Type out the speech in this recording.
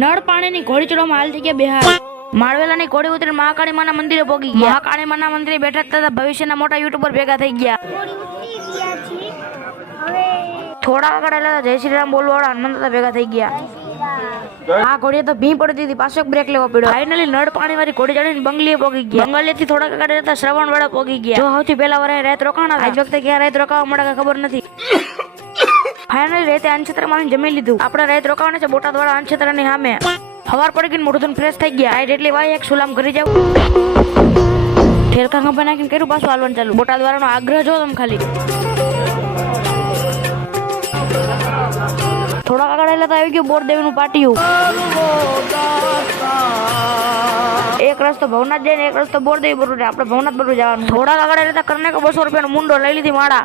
નળ પાણીની ઘોડી ચડવામાં હાલ જગ્યા બિહાર માળવેલાની ઘોડી ઉતરી મહાકાળી માના મંદિરે પહોંચી ગયા. મહાકાળી માના મંદિરે બેઠા થતા ભવિષ્યના મોટા યુટ્યુબર ભેગા થઈ ગયા. થોડા આગળ આવેલા જય શ્રી રામ બોલવાળા હનુમાન દાદા ભેગા થઈ ગયા. આ ઘોડીએ તો ભી પડી દીધી, પાછો બ્રેક લેવો પડ્યો. ફાઇનલી નળ પાણી વાળી ઘોડી ચડીને બંગલીએ પહોંચી ગયા. બંગલીએથી થોડાક આગળ રહેતા શ્રવણ વાળા પહોંચી ગયા. જો સૌથી પહેલા વરાય રાત રોકાણા. આજ વખતે ક્યાં રાત રોકાવા મળે ખબર નથી. ફાઇનલી રેતે અનક્ષેત્રમાં જમી લીધું. આપણે રાત રોકાવાના છે બોટાદ વાળા અનક્ષેત્રની સામે. સવાર પડી ગઈ, મોઢું ફ્રેશ થઈ ગયા. આ એટલી વાય એક સુલામ કરી જાવ. ઠેરકા ખંભા નાખીને કર્યું પાછું હાલવાનું ચાલુ. બોટાદ વાળાનો આગ્રહ જો તમે ખાલી. થોડા આગળ આવેલા તો આવી ગયું બોરદેવીનું પાટિયું. એક રસ્તો ભવનાથ જાય ને એક રસ્તો બોરદેવી બરોબર. આપણે ભવનાથ બરોબર જવાનું. થોડા આગળ આવેલા કરને 200 રૂપિયાનો મુંડો લઈ લીધી માળા.